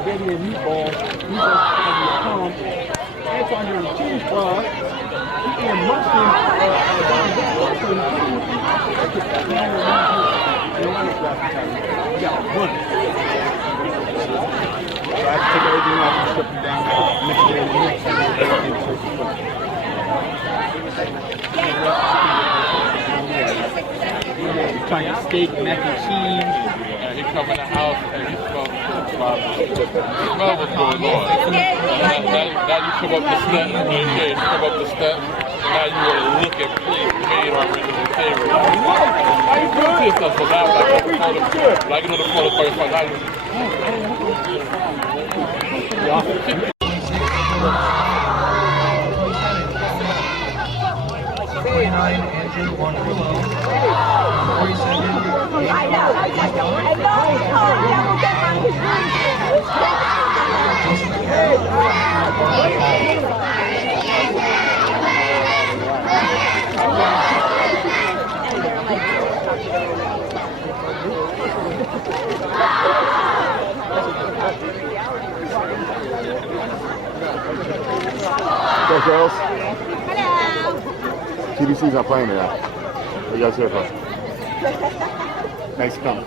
Spaghetti and meatballs. Meatballs having a pump. Antoine doing a cheese fry. And mostly, I have to take everything off and strip them down. He's trying to steak, mac and cheese. He come in the house and he smells the smell what's going on. Now you come up the steps, you come up the steps, and now you want to look at plates made already on the table. So now, like you know the phone, Engine 1 below. 47. I know. Hey, girls. Hello. TBC's not playing tonight. What are you guys here for? Thanks for coming.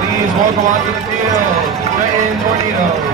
Please welcome onto the field, Trenton Tornadoes.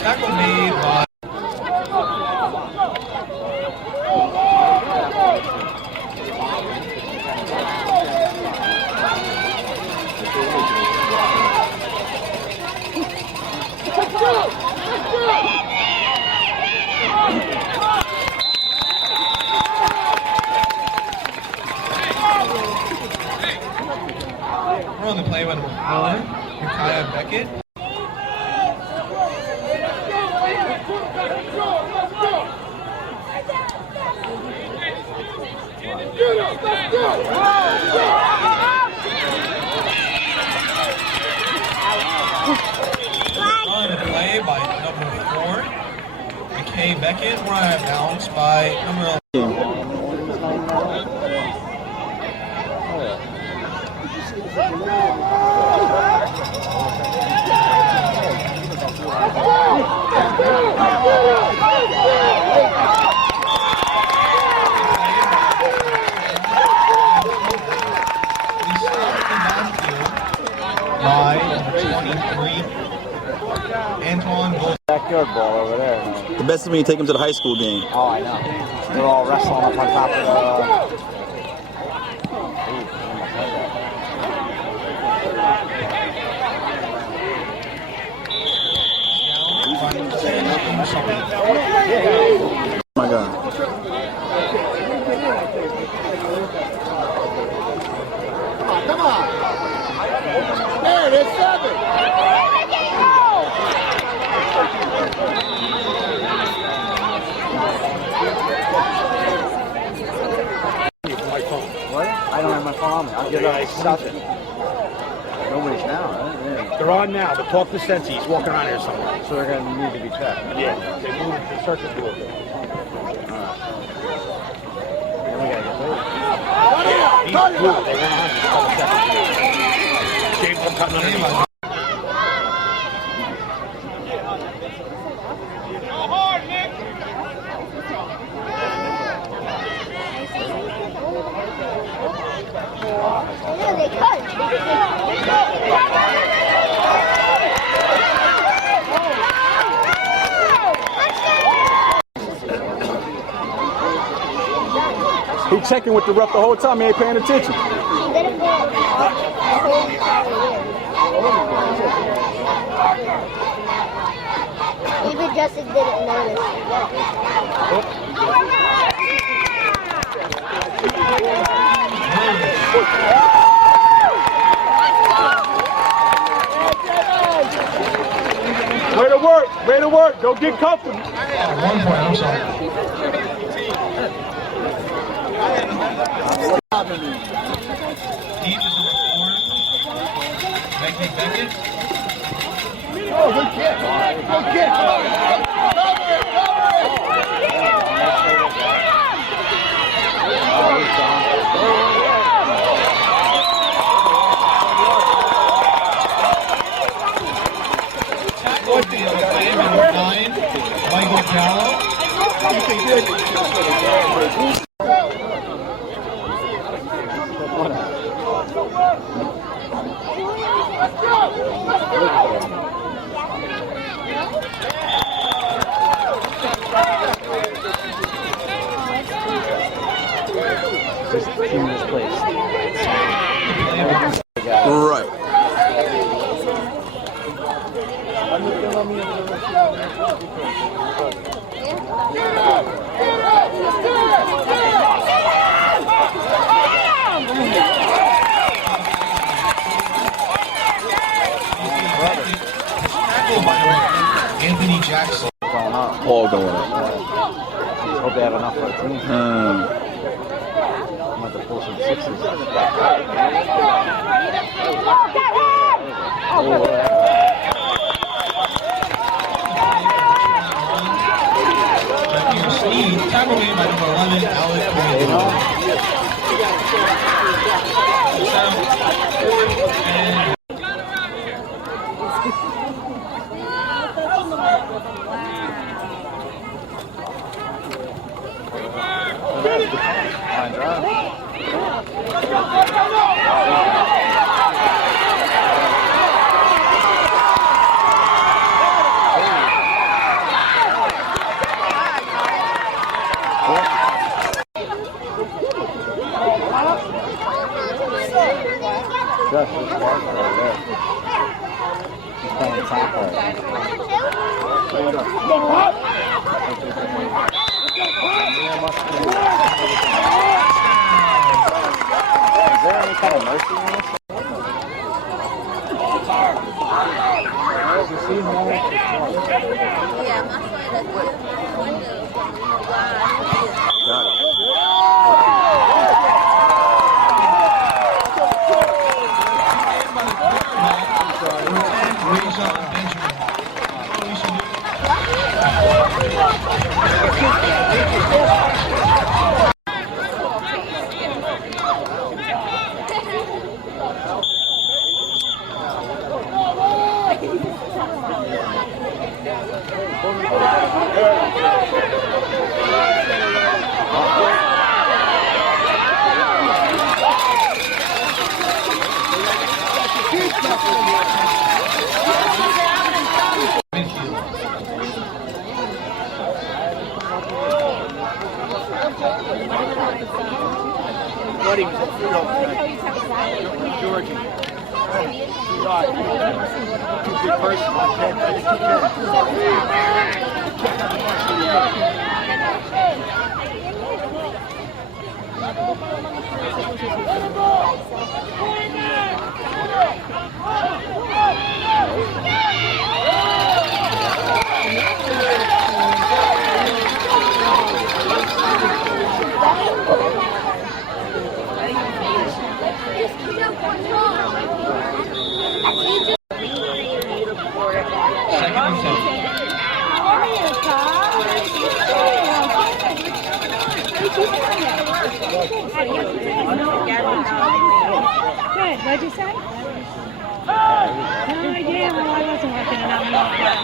Tackle made by on the play when Miller, Micaiah Beckett. On the play by number 4, Micaiah Beckett, run out of bounds by number 11. By 23, Antoine goes. Backyard ball over there. The best is when you take them to the high school game. Oh, I know. They're all wrestling up on top of the... You're like, nothing. Nobody's now, huh? Yeah. They're on now, but talk to Sensi. He's walking around here somewhere. So they're going to need to be checked. Yeah, they moved the circuit board. Then we got to get ready. He's cool. They went on just a couple seconds. James, I'm cutting underneath. Yeah, they cut. He checking with the ref the whole time. He ain't paying attention. Even Justin didn't notice. Way to work. Way to work. Go get comfortable. 1 point, I'm sorry. Deep is number 4. Beckett. Oh, good kick. Good kick. Tackle the number 9, Michael Gallo. This team is placed. Right. Anthony Jackson. Going up. All going up. Hope they have enough for a team. I'm about to pull some sixes. Speed, tackle made by number 11, Alec Cohen. Fine drive. Josh, what's the mark right there? He's playing top right now. Is there any kind of mercy in this? Got it. Yeah, well, I wasn't working it out in all that.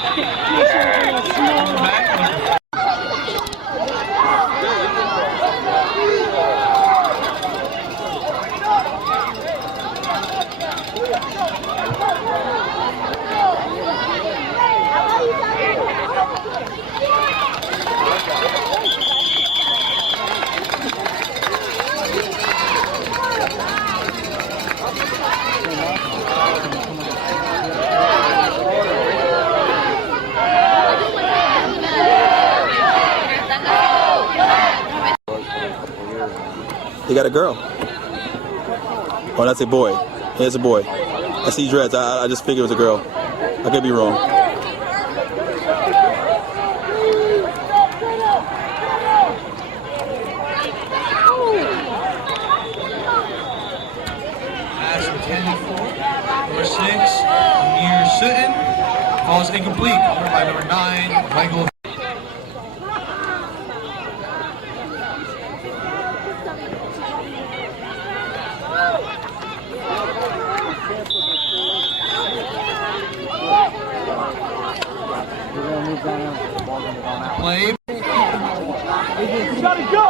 Make sure it's a little small. He got a girl. Oh, that's a boy. Yeah, it's a boy. I see dreads. I just figured it was a girl. I could be wrong. Pass intended for number 6, Amir Sutton. Ball is incomplete. Covered by number 9, Michael. Play. Gotta go!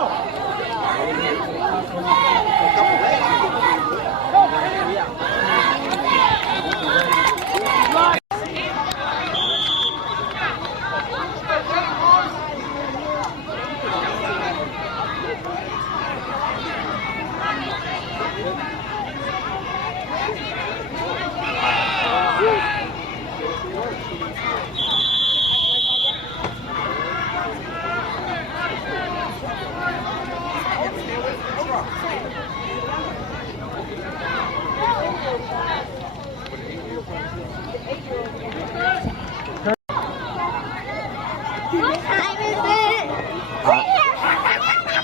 What time is it?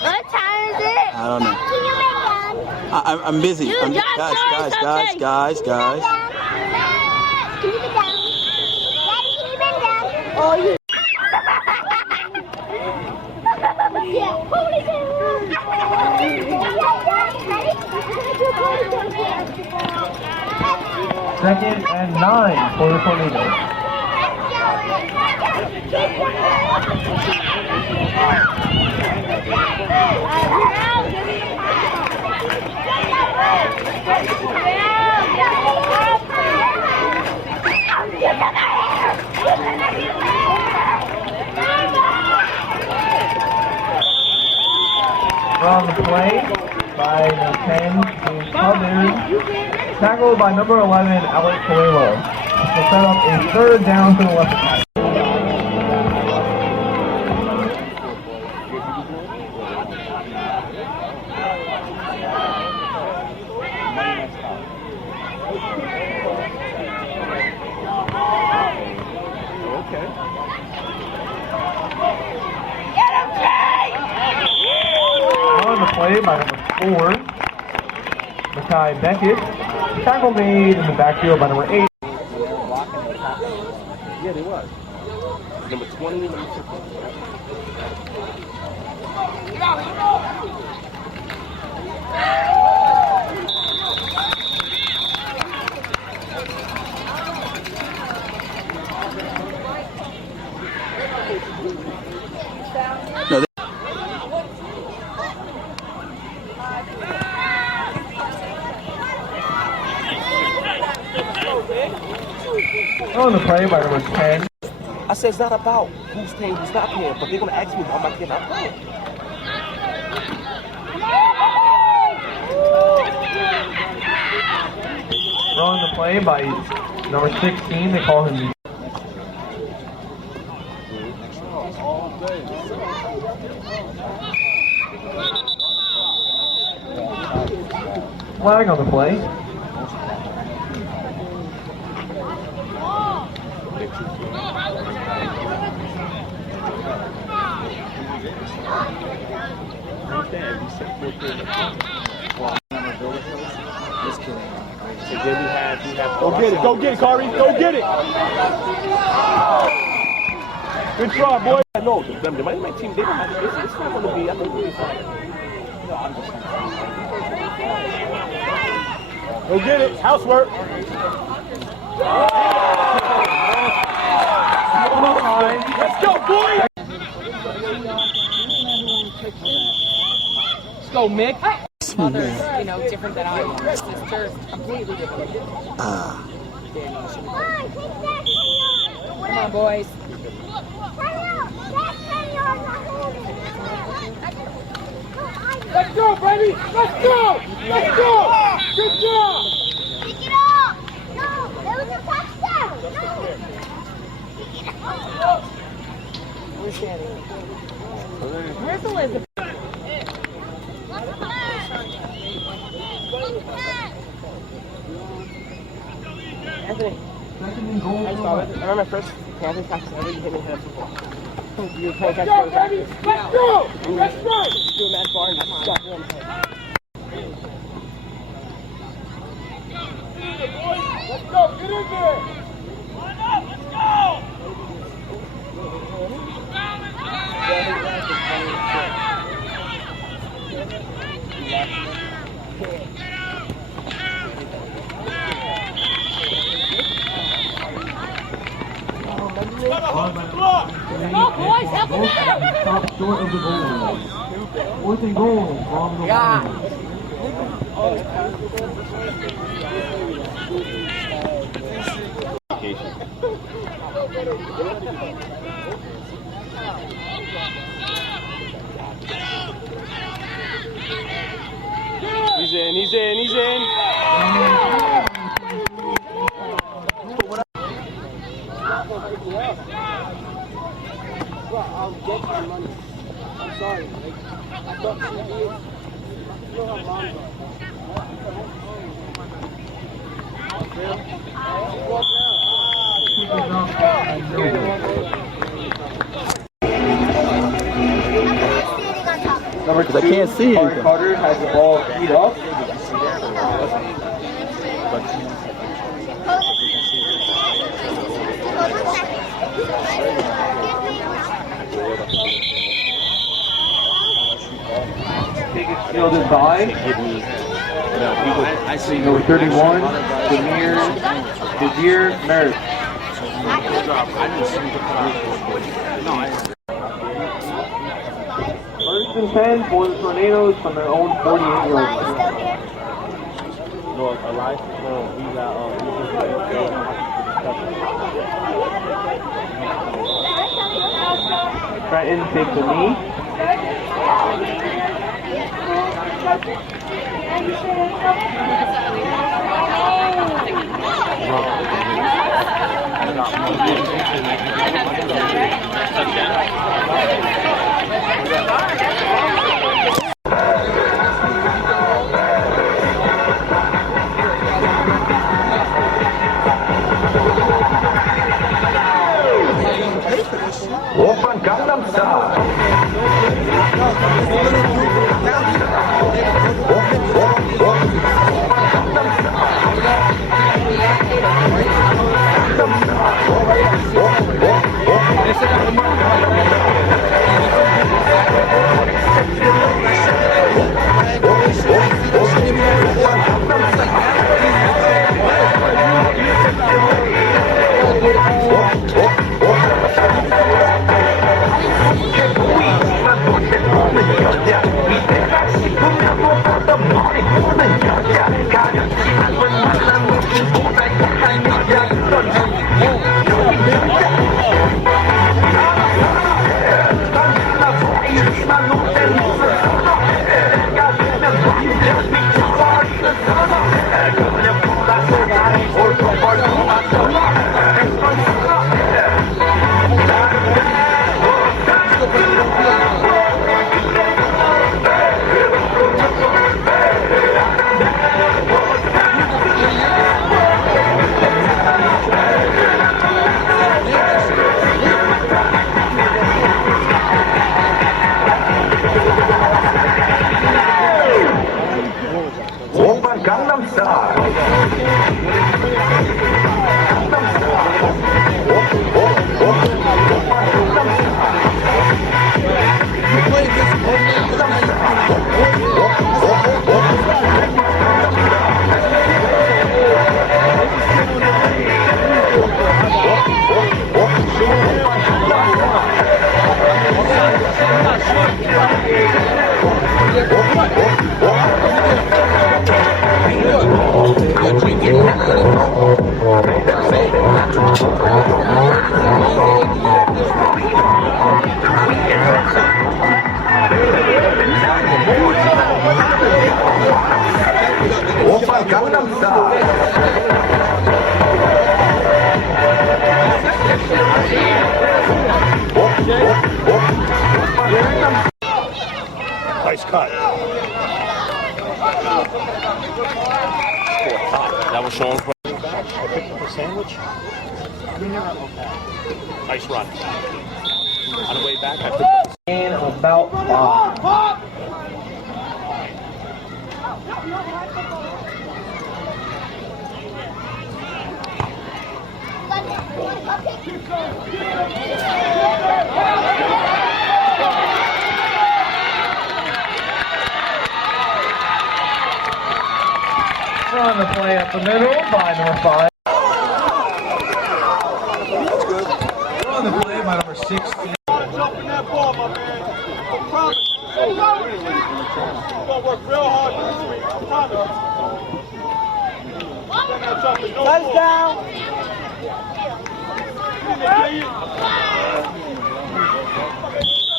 What time is it? I don't know. Can you bend down? I'm busy. Dude, I'm, John, guys. Can you bend down? Daddy, can you bend down? Oh, you. Yeah. Second and 9 for the Tornadoes. On the play by number 10, James Cobbins, tackled by number 11, Alex Coelho. This will set up a third down for the Leprechauns. On the play by number 4, Makai Beckett. Tackle made in the backfield by number 8. Yeah, they was. Number 20 and number 15. No, On the play by number 10. I said it's not about who's paying, who's not paying, but they're going to ask me why my kid not playing. On the play by number 16. They call him. Flag on the play. Go get it, Kari, go get it! Good try, boy. No, the money team, they don't have it's not going to be, I think, really fun. Go get it. Housework. Let's go, boy. Let's go, Mick. Mother's, you know, different than I am. Sister's completely different. Come on, boys. Let's go, baby. Let's go. Let's go. Good job. Pick it up. No, that was a touchdown. No. Pick it up. We're standing. Where's Elizabeth? Anthony. I remember my first Panthers practice ever. You hit me in the head of football. You were playing catch for the practice. Let's go. That's right. Do a mad bar and just stuck you in the head. Let's go. Get in there. Let's go. Stop short of the goal line. Fourth and goal from the line. He's in. He's in. He's in. I'll get you the money. I'm sorry. Like, I thought she did. You know how long ago. Number 2, I can't see anything. Carter has the ball teed up. Fielded by number 31, Desir Merritt. First and 10 for the Tornadoes from their own 48-yard line. Trenton takes a knee. Open Gangnam Style. I picked up a sandwich. Nice run. On the way back, I picked up And about 5. On the play up the middle by number 5. On the play by number 16. jumping that ball, my man. I promise. You're gonna work real hard this week. I promise. Touchdown!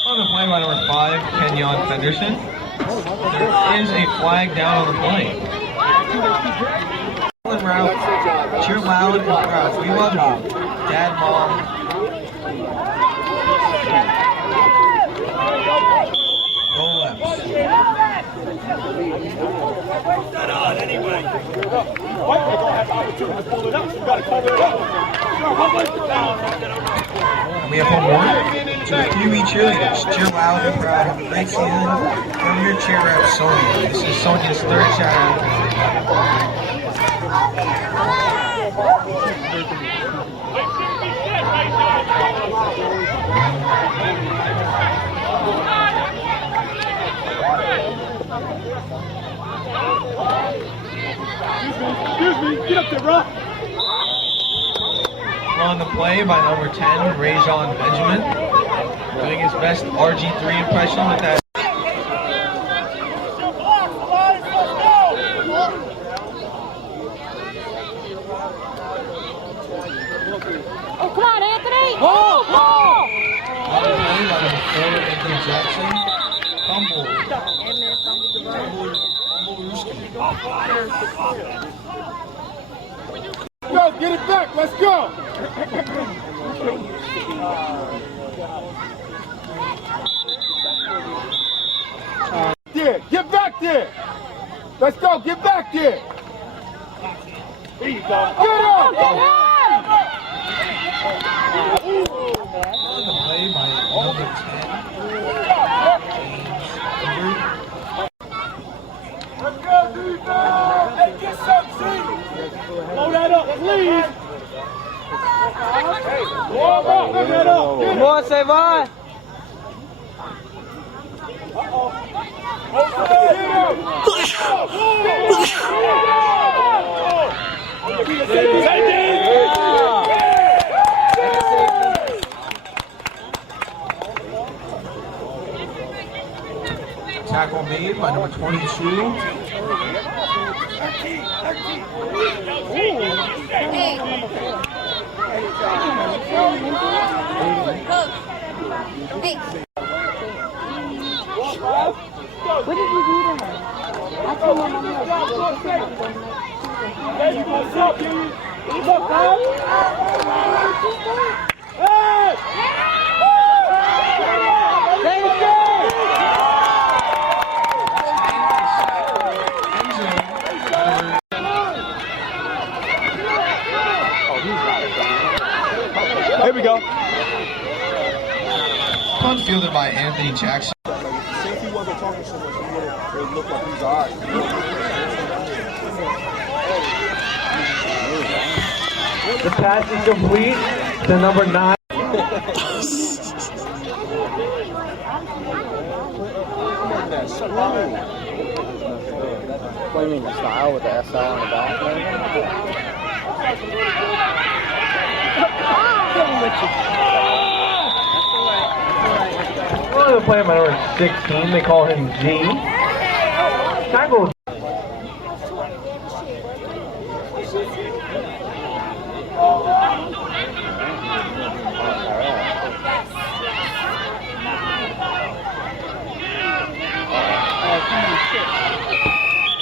On the play by number 5, Kenyon Fenderson. There is a flag down on the play. Route. Cheer loud and proud. We love you. Dad, Mom. Go left. We have one more. To the Kiwi cheerleaders, cheer loud and proud. Have a great season. From your cheer rep, Sonia. This is Sonia's 3rd shout out. Excuse me, get up there, bro. On the play by number 10, Rajon Benjamin, doing his best RG3 impression with that. Oh, come on, Anthony! Oh, ball! On the play by number 4, Anthony Jackson, fumble. Go, get it back, let's go! Get back there! Let's go, get back there! There you go. Get up! On the play by number 10, Let's go, defense! Hey, get some, see! Blow that up, please! Hey, blow that up! Come on, Savon! tackle made by number 22. What did you do to her? I told my mom Here we go. Punt fielded by Anthony Jackson. See if he wasn't talking so much, it would look like he's alright. The pass is complete to number 9. What do you mean, the style with the SL on the back? On the play by number 16, they call him G. Tackle.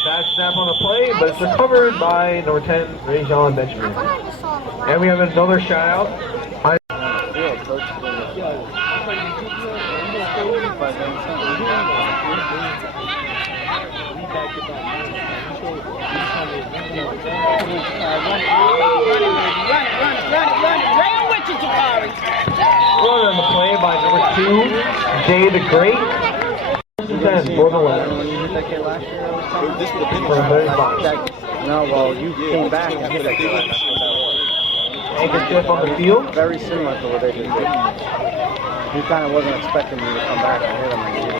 Bad snap on the play, but it's recovered by number 10, Rajon Benjamin. And we have another shout out. 2, Jay the Great. First and 10, Borderlands. When you hit that kid last year, This would have been For the very box. no, well, you came back and hit that kid last year. Handkerchief on the field. Very similar to what they just did. He kind of wasn't expecting me to come back and hit him. And he hit him.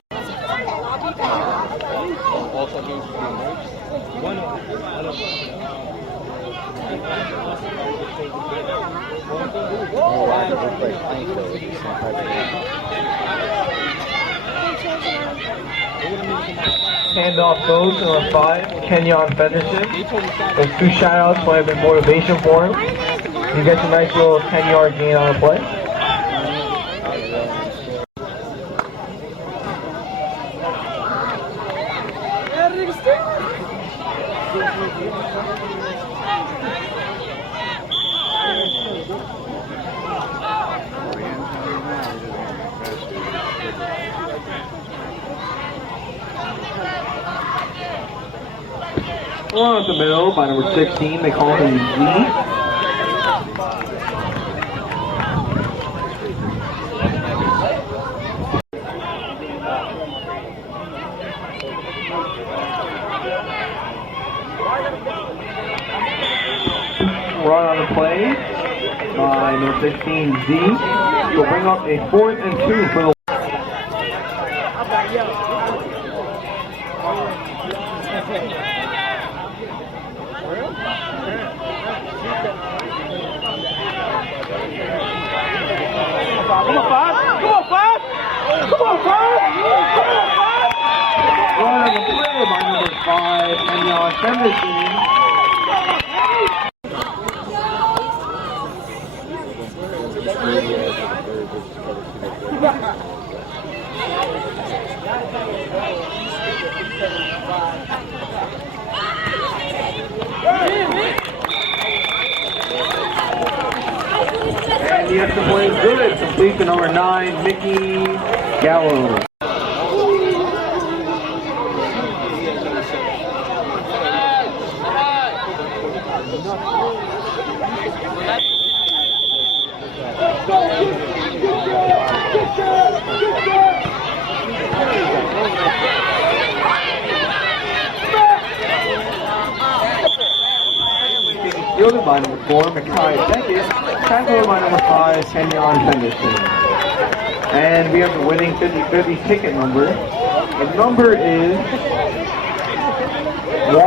Handoff goes to number 5, Kenyon Featherson. Those 2 shoutouts might have been motivation for him. He gets a nice little 10-yard gain on the play. One at the middle by number 16. They call him Z. Run on the play by number 16, Z. Will bring up a 4th and 2 for the. Come on, 5. Come on, 5. Come on, 5. Run on the play by number 5, Kenyon Featherson. And the extra point is good. Complete to number 9, Mickey Gallo. Fielded by number 4, Mackay Beckett. Tackled by number 5, Kenyon Featherson. And we have the winning 50-50 ticket number. The number is 1,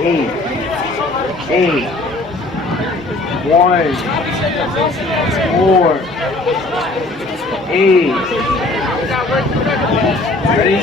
8, 8, 1, 4, 8. Ready?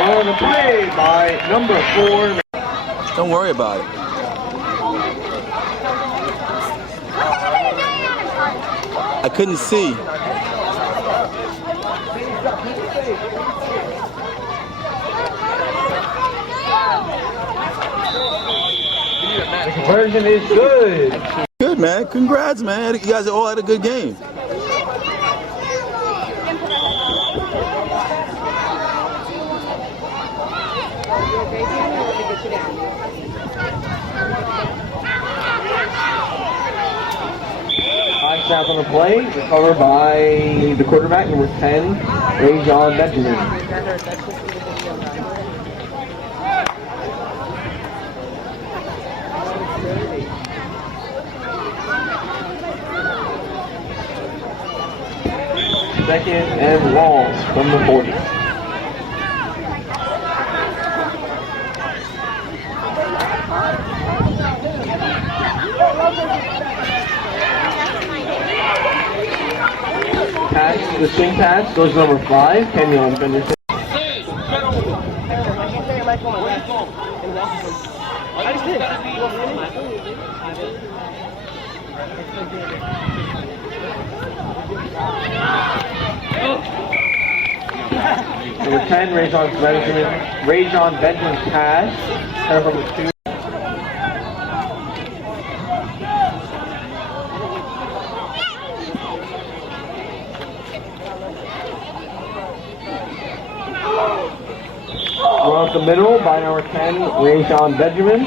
On the play by number 4. Don't worry about it. I couldn't see. The conversion is good. Good, man. Congrats, man. You guys all had a good game. High snap on the play, recovered by the quarterback, number 10, Ray John Benjamin. Second and long from the 40. Pass, the swing pass goes to number 5, Kenyon Featherson. Number 10, Rajon Benjamin's pass. Number 2. Run up the middle by number 10, Rajon Benjamin.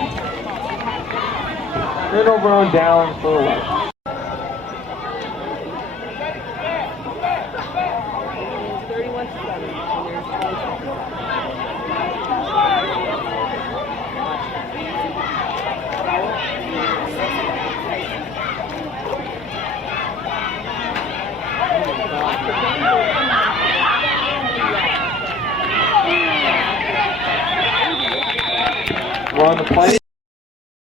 Turnover on down for 11. We're on the play.